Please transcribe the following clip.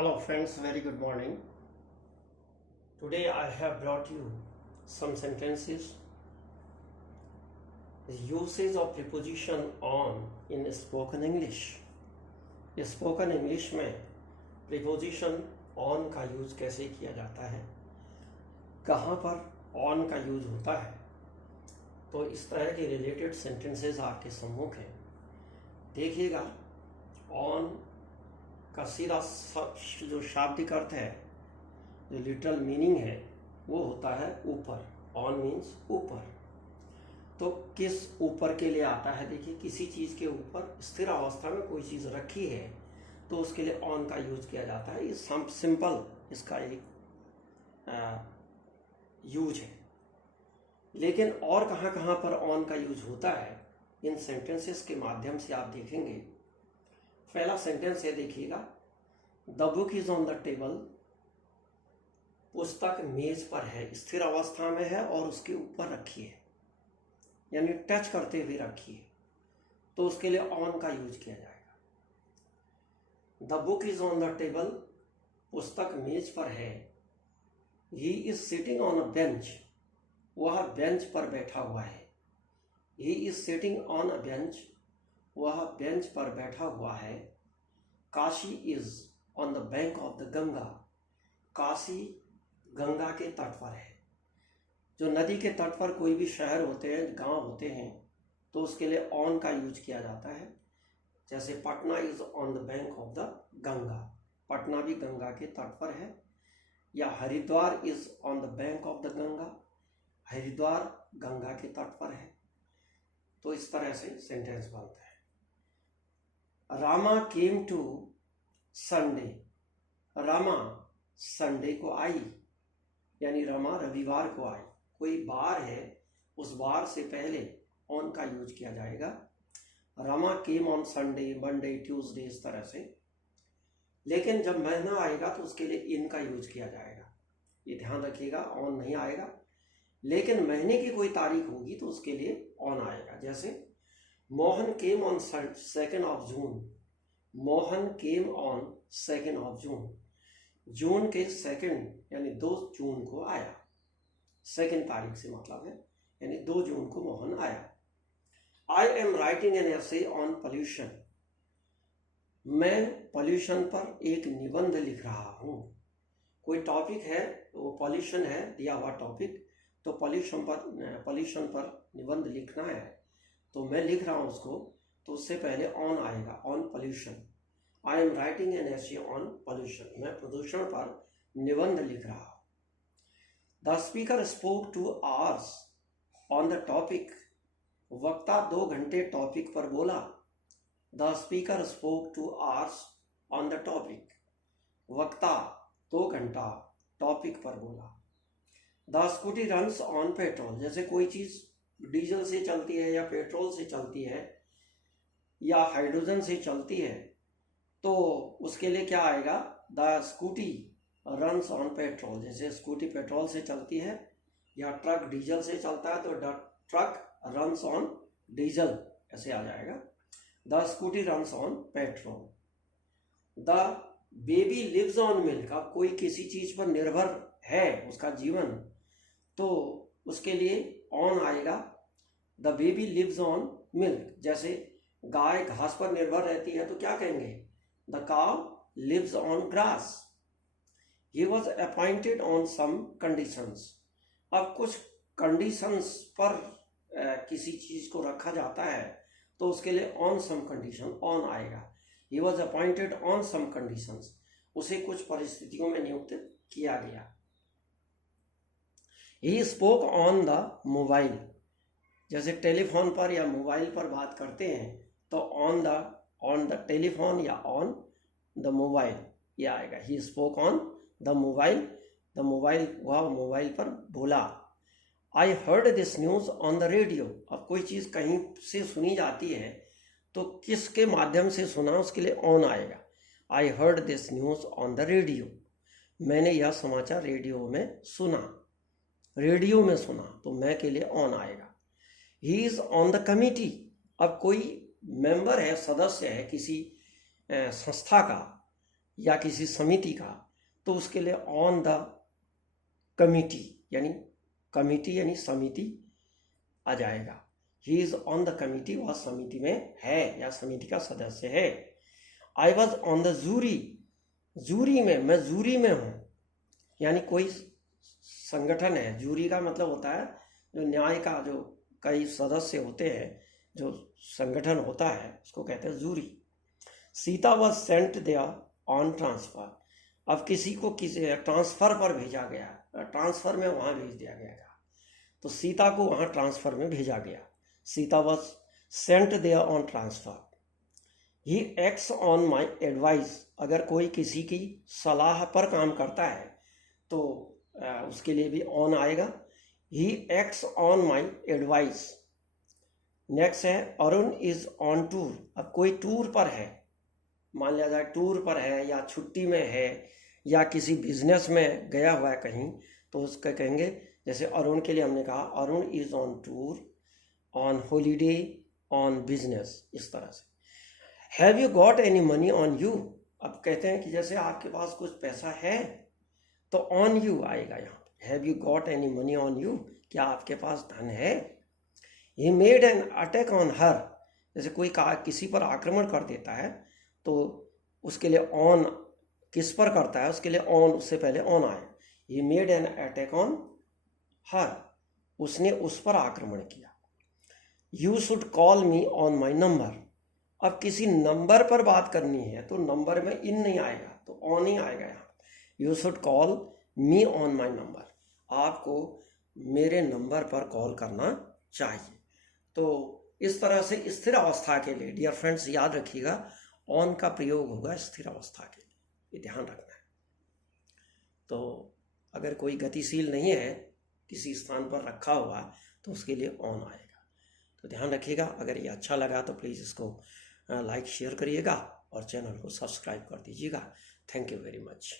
Hello friends, very good morning. Today I have brought you some sentences. The usage of preposition on in spoken English. Spoken English में preposition on का use कैसे किया जाता है, कहाँ पर on का यूज होता है, तो इस तरह के रिलेटेड सेंटेंसेस आपके सम्मुख हैं. देखिएगा, ऑन का सीधा जो शाब्दिक अर्थ है, जो लिटरल मीनिंग है, वो होता है ऊपर. ऑन मीन्स ऊपर. तो किस ऊपर के लिए आता है? देखिए, किसी चीज़ के ऊपर स्थिर अवस्था में कोई चीज़ रखी है तो उसके लिए ऑन का यूज किया जाता है. ये सिंपल इसका एक यूज है. लेकिन और कहाँ कहाँ पर ऑन का यूज होता है, इन सेंटेंसेस के माध्यम से आप देखेंगे. पहला सेंटेंस है, देखिएगा, the book is on the table. पुस्तक मेज पर है, स्थिर अवस्था में है और उसके ऊपर रखी है, यानी टच करते हुए रखी है, तो उसके लिए ऑन का यूज किया जाएगा. The book is on the table, पुस्तक मेज पर है. He is sitting on a bench, वह बेंच पर बैठा हुआ है. He is sitting on a bench, वह बेंच पर बैठा हुआ है. Kashi is on the bank of the Ganga, Kashi Ganga के तट पर है. जो नदी के तट पर कोई भी शहर होते हैं, गांव होते हैं, तो उसके लिए ऑन का यूज किया जाता है. जैसे Patna is on the bank of the Ganga, Patna भी गंगा के तट पर है. या Haridwar is on the bank of the Ganga, Haridwar Ganga के तट पर है. तो इस तरह से सेंटेंस बनता है. Rama came to Sunday, Rama Sunday को आई, यानी रमा रविवार को आई. कोई बार है, उस बार से पहले ऑन का यूज किया जाएगा. Rama came on Sunday, Monday, Tuesday, इस तरह से. लेकिन जब महीना आएगा तो उसके लिए इन का यूज किया जाएगा. ये ध्यान रखिएगा, ऑन नहीं आएगा. लेकिन महीने की कोई तारीख होगी तो उसके लिए ऑन आएगा. जैसे Mohan came on 2 of June, Mohan came on 2 of June, June के 2 यानी 2 जून को आया. 2 तारीख से मतलब है, यानी 2 जून को मोहन आया. I am writing an essay on pollution, मैं पॉल्यूशन पर एक निबंध लिख रहा हूँ. कोई टॉपिक है, वो पॉल्यूशन है, दिया हुआ टॉपिक, तो पॉल्यूशन पर निबंध लिखना है, तो मैं लिख रहा हूँ उसको, तो उससे पहले ऑन आएगा, on pollution. I am writing an essay on pollution, मैं प्रदूषण पर निबंध लिख रहा हूँ. The speaker spoke 2 hours on the topic, वक्ता 2 घंटे टॉपिक पर बोला. The speaker spoke 2 hours on the topic, वक्ता 2 घंटा टॉपिक पर बोला. The scooty runs on petrol, जैसे कोई चीज़ डीजल से चलती है या पेट्रोल से चलती है या हाइड्रोजन से चलती है, तो उसके लिए क्या आएगा? The scooty runs on petrol. जैसे स्कूटी पेट्रोल से चलती है या ट्रक डीजल से चलता है, तो the truck runs on diesel, ऐसे आ जाएगा. The scooty runs on petrol. The baby lives on milk, अब कोई किसी चीज पर निर्भर है, उसका जीवन, तो उसके लिए ऑन आएगा. The baby lives on milk. जैसे गाय घास पर निर्भर रहती है, तो क्या कहेंगे? The cow lives on grass. He was appointed on some conditions. अब कुछ कंडीशंस पर किसी चीज को रखा जाता है, तो उसके लिए on some condition ऑन आएगा. He was appointed on some conditions, उसे कुछ परिस्थितियों में नियुक्त किया गया. He spoke on the mobile, जैसे टेलीफोन पर या मोबाइल पर बात करते हैं, तो on the टेलीफोन या on the मोबाइल ये आएगा. He spoke on the mobile, the mobile, वह मोबाइल पर बोला. I heard this news on the radio, अब कोई चीज़ कहीं से सुनी जाती है, तो किसके माध्यम से सुना, उसके लिए ऑन आएगा. I heard this news on the radio, मैंने यह समाचार रेडियो में सुना, रेडियो में सुना, तो मैं के लिए ऑन आएगा. He is on the committee, अब कोई मेंबर है, सदस्य है किसी संस्था का या किसी समिति का, तो उसके लिए ऑन द कमिटी यानी समिति आ जाएगा। He is on the committee, वह समिति में है या समिति का सदस्य है। I was on the jury, jury में, मैं जूरी में हूँ, यानी कोई संगठन है। जूरी का मतलब होता है जो न्याय का जो कई सदस्य होते हैं, जो संगठन होता है, उसको कहते हैं jury. Sita was sent there on transfer, अब किसी को किसी ट्रांसफर पर भेजा गया, ट्रांसफर में वहाँ भेज दिया गया, तो सीता को वहाँ ट्रांसफर में भेजा गया। Sita was sent there on transfer. He acts on my advice, अगर कोई किसी की सलाह पर काम करता है तो उसके लिए भी ऑन आएगा। ही acts on my advice. Next है अरुण इज ऑन टूर, अब कोई टूर पर है, मान लिया जाए टूर पर है या छुट्टी में है या किसी बिजनेस में गया हुआ है कहीं, तो उसका कहेंगे, जैसे अरुण के लिए हमने कहा Arun is on tour, on holiday, on business, इस तरह से। Have you got any money on you, अब कहते हैं कि जैसे आपके पास कुछ पैसा है तो ऑन यू आएगा यहाँ। Have you got any money on you, क्या आपके पास धन है। He made an attack on her, जैसे कोई किसी पर आक्रमण कर देता है तो उसके लिए ऑन, किस पर करता है उसके लिए ऑन, उससे पहले ऑन आए। He made an attack on her, उसने उस पर आक्रमण किया। You should call me on my number, अब किसी नंबर पर बात करनी है तो नंबर में इन नहीं आएगा तो ऑन ही आएगा यहाँ। You should call me on my number, आपको मेरे नंबर पर कॉल करना चाहिए। तो इस तरह से स्थिर अवस्था के लिए डियर फ्रेंड्स याद रखिएगा, ऑन का प्रयोग होगा स्थिर अवस्था के लिए, ये ध्यान रखना है। तो अगर कोई गतिशील नहीं है, किसी स्थान पर रखा हुआ, तो उसके लिए ऑन आएगा। तो ध्यान रखिएगा। अगर ये अच्छा लगा तो प्लीज़ इसको लाइक शेयर करिएगा और चैनल को सब्सक्राइब कर दीजिएगा। Thank you very much.